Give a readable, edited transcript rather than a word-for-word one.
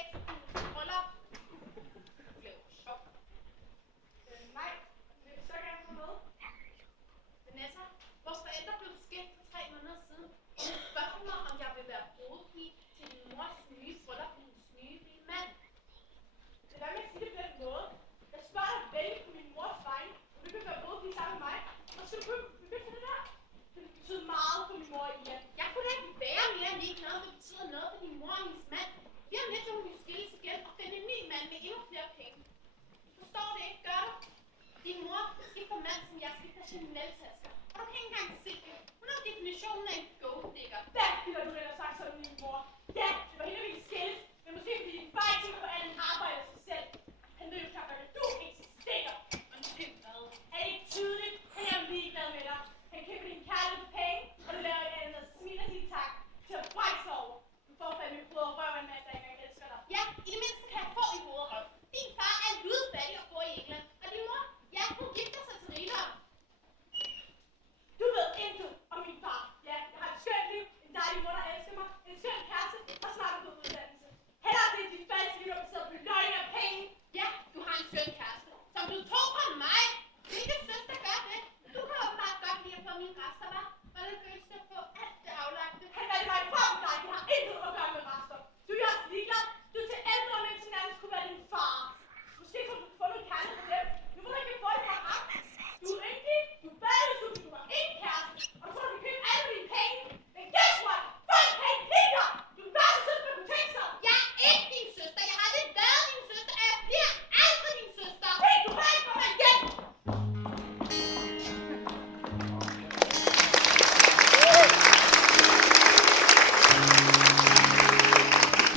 ekstra dine bryllup. Nej, vil du så gerne få med? Vanessa, vores forældre blev skilt for 3 måneder siden. Hun spørger mig, om jeg vil være brudepige til din mors nye bryllup med hendes nye rige mand. Det er hvad med at sige det på den måde. Jeg spørger dig vel på min mors vegne, om du vil være brudepige sammen med mig. Og så skal du begynde til det der. Det betyder meget for min mor og Ian. Jeg kunne da ikke være mere end ikke noget, der betyder noget for din mor og hendes mand. De har lidt, så hun vil skilles igen og finde en ny mand med endnu flere penge. Forstår det ikke, gør du? Din mor skifter mand, som jeg skifter Chanel-tasker. Og du kan ikke engang se det. Hun er definitionen af en gold digger. Hvad vil du ellers sagt sådan min mor?